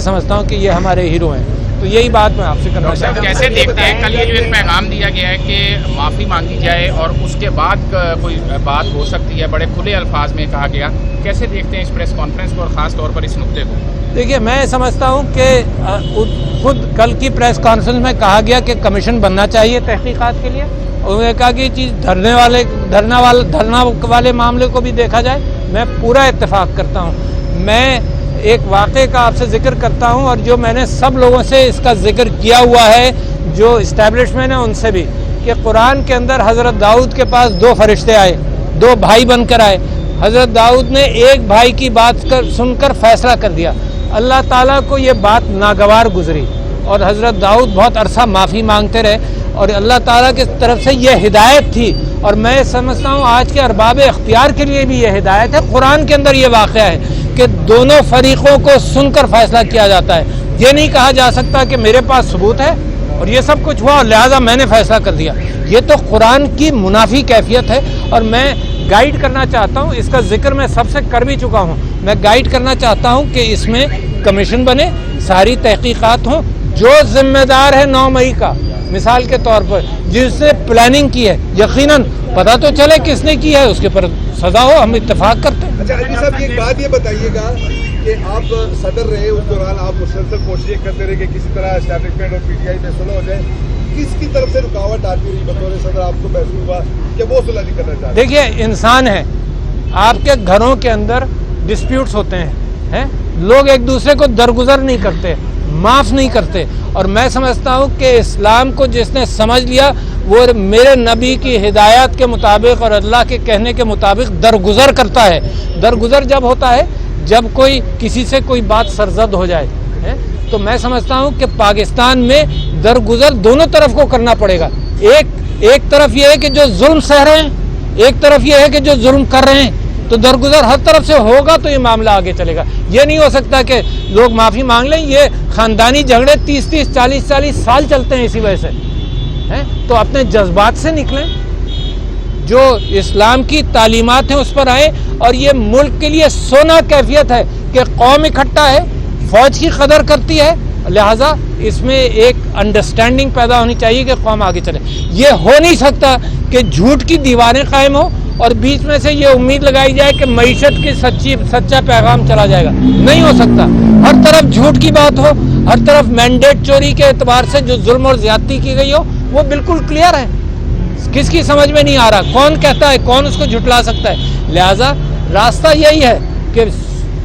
समझता हूँ कि ये हमारे हीरो हैं, तो यही बात मैं आपसे करना चाहता हूँ। कैसे देखते हैं कल ये जो एक पैगाम दिया गया है कि माफ़ी मांगी जाए और उसके बाद कोई बात हो सकती है, बड़े खुले अल्फाज में कहा गया, कैसे देखते हैं इस प्रेस कॉन्फ्रेंस को और ख़ास तौर पर इस नुक्ते को? देखिए, मैं समझता हूँ कि खुद कल की प्रेस कॉन्फ्रेंस में कहा गया कि कमीशन बनना चाहिए तहकीकात के लिए, और उन्होंने कहा कि चीज़ धरना वाले मामले को भी देखा जाए। मैं पूरा इत्तेफाक करता हूँ। मैं एक वाक़े का आपसे ज़िक्र करता हूँ, और जो मैंने सब लोगों से इसका ज़िक्र किया हुआ है, जो इस्टेब्लिशमेंट है उनसे भी, कि कुरान के अंदर हज़रत दाऊद के पास 2 फरिश्ते आए, 2 भाई बनकर आए। हज़रत दाऊद ने एक भाई की बात सुनकर फ़ैसला कर दिया। अल्लाह ताला को ये बात नागवार गुजरी, और हज़रत दाऊद बहुत अरसा माफ़ी मांगते रहे, और अल्लाह ताला की तरफ से ये हिदायत थी। और मैं समझता हूँ आज के अरबाब इख्तियार के लिए भी ये हिदायत है। कुरान के अंदर ये वाक़या है कि दोनों फरीक़ों को सुनकर फ़ैसला किया जाता है। ये नहीं कहा जा सकता कि मेरे पास सबूत है और ये सब कुछ हुआ और लिहाजा मैंने फ़ैसला कर दिया। ये तो कुरान की मुनाफी कैफियत है, और मैं गाइड करना चाहता हूँ, इसका जिक्र मैं सबसे कर भी चुका हूँ। मैं गाइड करना चाहता हूँ कि इसमें कमीशन बने, सारी तहकीकात हों। जो ज़िम्मेदार है 9 मई का, मिसाल के तौर पर जिसने प्लानिंग की है, यकीनन पता तो चले किसने की है, उसके पर सज़ा हो। हम इत्तेफाक करते हैं। अच्छा अलवी साहब, एक बात ये बताइएगा कि आप सदर रहे, उस दौरान आप मुसलसल कोशिश करते रहे कि किसी तरह एस्टैब्लिशमेंट और पीटीआई में सुलह हो जाए। किसकी तरफ से रुकावट आती रही बतौर सदर, आपको महसूस हुआ कि वो सुलह नहीं करना चाहते? देखिए, इंसान है, आपके घरों के अंदर डिस्प्यूट्स होते हैं, लोग एक दूसरे को दरगुजर नहीं करते, माफ़ नहीं करते। और मैं समझता हूँ कि इस्लाम को जिसने समझ लिया वो मेरे नबी की हिदायत के मुताबिक और अल्लाह के कहने के मुताबिक दरगुजर करता है। दरगुजर जब होता है जब कोई किसी से कोई बात सरजद हो जाए, तो मैं समझता हूँ कि पाकिस्तान में दरगुजर दोनों तरफ को करना पड़ेगा। एक तरफ ये है कि जो जुल्म सह रहे हैं, एक तरफ ये है कि जो जुल्म कर रहे हैं, तो दरगुजर हर तरफ से होगा तो ये मामला आगे चलेगा। ये नहीं हो सकता कि लोग माफ़ी मांग लें। ये ख़ानदानी झगड़े 30-30, 40-40 साल चलते हैं इसी वजह से, तो अपने जज्बात से निकलें, जो इस्लाम की तालीमात हैं उस पर आए। और ये मुल्क के लिए सोना कैफियत है कि कौम इकट्ठा है, फ़ौज की कदर करती है, लिहाजा इसमें एक अंडरस्टैंडिंग पैदा होनी चाहिए कि कौम आगे चले। ये हो नहीं सकता कि झूठ की दीवारें कायम हो और बीच में से ये उम्मीद लगाई जाए कि मईशत की सच्चा पैगाम चला जाएगा। नहीं हो सकता। हर तरफ झूठ की बात हो, हर तरफ मैंडेट चोरी के एतबार से जो जुल्म और ज़्यादती की गई हो वो बिल्कुल क्लियर है। किसकी समझ में नहीं आ रहा, कौन कहता है, कौन उसको झुटला सकता है। लिहाजा रास्ता यही है कि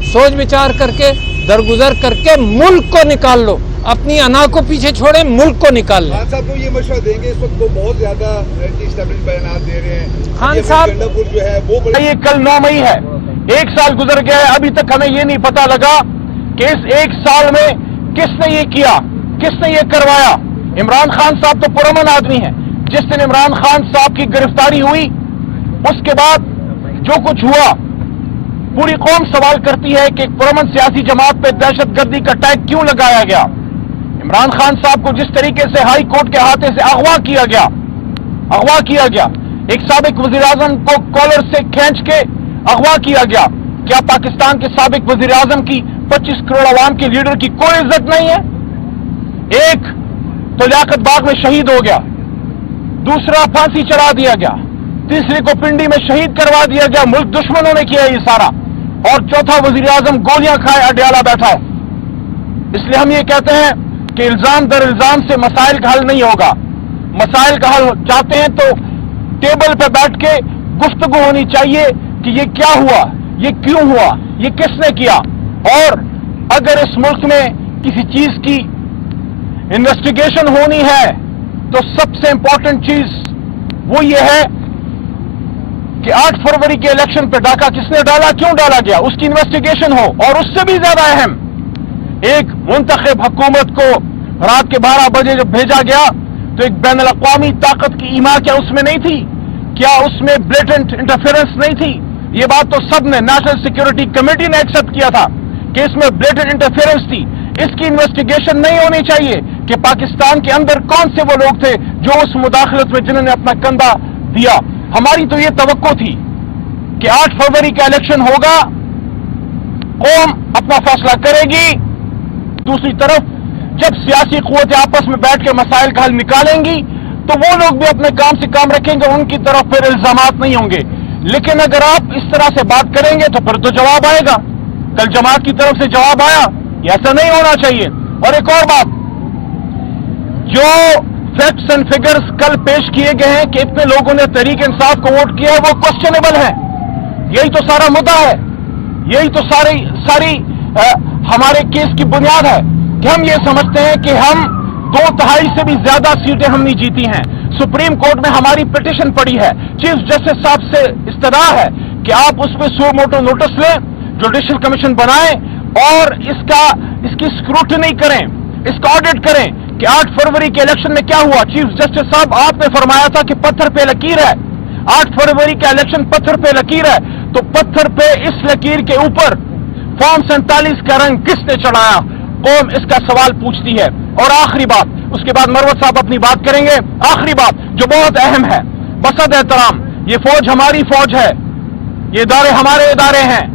सोच विचार करके, दरगुजर करके मुल्क को निकाल लो, अपनी अना को पीछे छोड़े, मुल्क को निकाल लो। खान साहब को ये मशवरा देंगे, इस वक्त वो बहुत ज्यादा एंटी एस्टैब्लिशमेंट बयान दे रहे हैं। खान साहब, जो है वो ये कल 9 मई है, 1 साल गुजर गया है, अभी तक हमें ये नहीं पता लगा कि इस 1 साल में किसने ये किया, किसने ये करवाया। इमरान खान साहब तो पुरअमन आदमी है। जिस दिन इमरान खान साहब की गिरफ्तारी हुई उसके बाद जो कुछ हुआ, पूरी कौम सवाल करती है कि एक पुरअमन सियासी जमात पे दहशतगर्दी का टैग क्यों लगाया गया। इमरान खान साहब को जिस तरीके से हाई कोर्ट के हाथे से अगवा किया गया, एक साबिक वजीर आजम को कॉलर से खींच के अगवा किया गया। क्या पाकिस्तान के साबिक वजीर आजम की 25 करोड़ आवाम के लीडर की कोई इज्जत नहीं है? एक तो लियाकत बाग में शहीद हो गया, दूसरा फांसी चढ़ा दिया गया, तीसरे को पिंडी में शहीद करवा दिया गया, मुल्क दुश्मनों ने किया ये सारा, और चौथा वजीर आजम गोलियां खाए अडयाला बैठा है। इसलिए हम ये कहते हैं कि इल्जाम दर इल्जाम से मसाइल का हल नहीं होगा। मसाइल का हल चाहते हैं तो टेबल पर बैठ के गुफ्तगू होनी चाहिए कि ये क्या हुआ, ये क्यों हुआ, ये किसने किया। और अगर इस मुल्क में किसी चीज की इन्वेस्टिगेशन होनी है तो सबसे इंपॉर्टेंट चीज वो ये है कि 8 फरवरी के इलेक्शन पे डाका किसने डाला, क्यों डाला गया, उसकी इन्वेस्टिगेशन हो। और उससे भी ज्यादा अहम, एक मुंतखब हुकूमत को रात के 12 बजे जब भेजा गया तो एक बैनुल अक़वामी ताकत की ईमा क्या उसमें नहीं थी? क्या उसमें ब्लेटेंट इंटरफेरेंस नहीं थी? ये बात तो सबने, नेशनल सिक्योरिटी कमेटी ने एक्सेप्ट किया था कि इसमें ब्लेटेंट इंटरफेरेंस थी। इसकी इन्वेस्टिगेशन नहीं होनी चाहिए कि पाकिस्तान के अंदर कौन से वो लोग थे जो उस मुदाखलत में जिन्होंने अपना कंधा दिया। हमारी तो ये तवक्को थी कि 8 फरवरी का इलेक्शन होगा, कौम अपना फैसला करेगी, दूसरी तरफ जब सियासी कुव्वतें आपस में बैठ के मसाइल का हल निकालेंगी तो वो लोग भी अपने काम से काम रखेंगे, उनकी तरफ फिर इल्जामात नहीं होंगे। लेकिन अगर आप इस तरह से बात करेंगे तो फिर तो जवाब आएगा। कल जमात की तरफ से जवाब आया, ये ऐसा नहीं होना चाहिए। और एक और बात, जो फैक्ट्स एंड फिगर्स कल पेश किए गए हैं कि इतने लोगों ने तहरीक इंसाफ को वोट किया है, वो क्वेश्चनेबल है। यही तो सारा मुद्दा है, यही तो सारी हमारे केस की बुनियाद है कि हम ये समझते हैं कि हम 2/3 से भी ज्यादा सीटें हमने जीती हैं। सुप्रीम कोर्ट में हमारी पिटीशन पड़ी है, चीफ जस्टिस साहब से इस्तदा है कि आप उस पर सो मोटो नोटिस लें, जुडिशल कमीशन बनाएं और इसकी स्क्रूटनी करें, इसका ऑडिट करें कि 8 फरवरी के इलेक्शन में क्या हुआ। चीफ जस्टिस साहब, आपने फरमाया था कि पत्थर पे लकीर है, 8 फरवरी का इलेक्शन पत्थर पे लकीर है, तो पत्थर पे इस लकीर के ऊपर फॉर्म 47 का रंग किसने चढ़ाया? कौम इसका सवाल पूछती है। और आखिरी बात, उसके बाद मरवत साहब अपनी बात करेंगे। आखिरी बात जो बहुत अहम है, बसद एहतराम, ये फौज हमारी फौज है, ये इदारे हमारे इदारे हैं।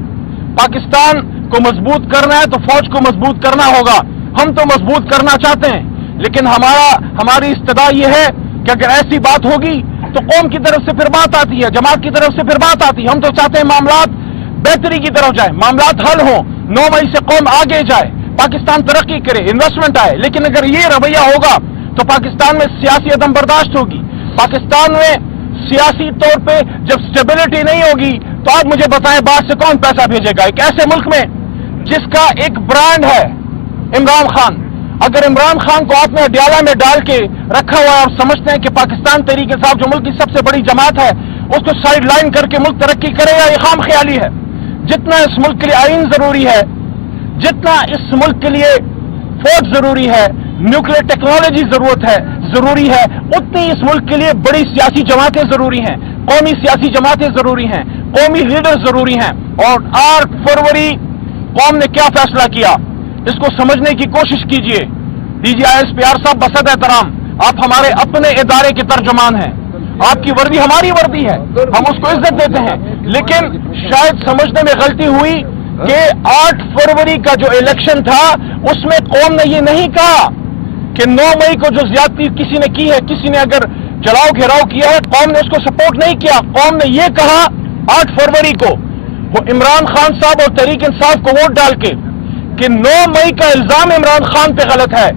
पाकिस्तान को मजबूत करना है तो फौज को मजबूत करना होगा। हम तो मजबूत करना चाहते हैं, लेकिन हमारी इस्तदा ये है कि अगर ऐसी बात होगी तो कौम की तरफ से फिर बात आती है, जमात की तरफ से फिर बात आती है। हम तो चाहते हैं मामलात बेहतरी की तरफ जाए, मामलात हल हो, 9 मई से कौम आगे जाए, पाकिस्तान तरक्की करे, इन्वेस्टमेंट आए। लेकिन अगर ये रवैया होगा तो पाकिस्तान में सियासी अदम बर्दाश्त होगी। पाकिस्तान में सियासी तौर पे जब स्टेबिलिटी नहीं होगी तो आप मुझे बताएं बाहर से कौन पैसा भेजेगा एक ऐसे मुल्क में जिसका एक ब्रांड है इमरान खान। अगर इमरान खान को आपने अडयाला में डाल के रखा हुआ है और समझते हैं कि पाकिस्तान तहरीक इंसाफ जो मुल्क की सबसे बड़ी जमात है उसको साइड लाइन करके मुल्क तरक्की करेगा, ये खाम ख्याली है। जितना इस मुल्क के लिए आईन जरूरी है, जितना इस मुल्क के लिए फौज जरूरी है, न्यूक्लियर टेक्नोलॉजी जरूरी है, उतनी इस मुल्क के लिए बड़ी सियासी जमातें जरूरी हैं, कौमी सियासी जमातें जरूरी हैं, कौमी लीडर जरूरी हैं। और 8 फरवरी कौम ने क्या फैसला किया, इसको समझने की कोशिश कीजिए। DGISPR साहब, बसद एहतराम, आप हमारे अपने इदारे के तर्जुमान हैं, आपकी वर्दी हमारी वर्दी है, हम उसको इज्जत देते हैं। लेकिन शायद समझने में गलती हुई कि 8 फरवरी का जो इलेक्शन था उसमें कौम ने ये नहीं कहा कि 9 मई को जो ज्यादती किसी ने की है, किसी ने अगर जलाओ घेराव किया है, कौम ने उसको सपोर्ट नहीं किया। कौम ने ये कहा 8 फरवरी को वो इमरान खान साहब और तहरीक इंसाफ को वोट डाल के कि 9 मई का इल्जाम इमरान खान पे गलत है,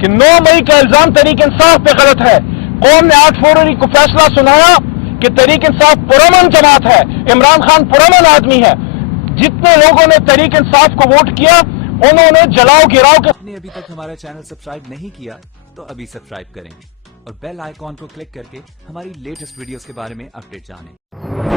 कि 9 मई का इल्जाम तहरीक इंसाफ पे गलत है। कौम ने 8 फरवरी को फैसला सुनाया कि तहरीक इंसाफ पुरअमन जमात है, इमरान खान पुरअमन आदमी है। जितने लोगों ने तहरीक इंसाफ को वोट किया उन्होंने जलाओ गिराव के। आपने अभी तक हमारा चैनल सब्सक्राइब नहीं किया तो अभी सब्सक्राइब करें और बेल आइकॉन को क्लिक करके हमारी लेटेस्ट वीडियोस के बारे में अपडेट जानें।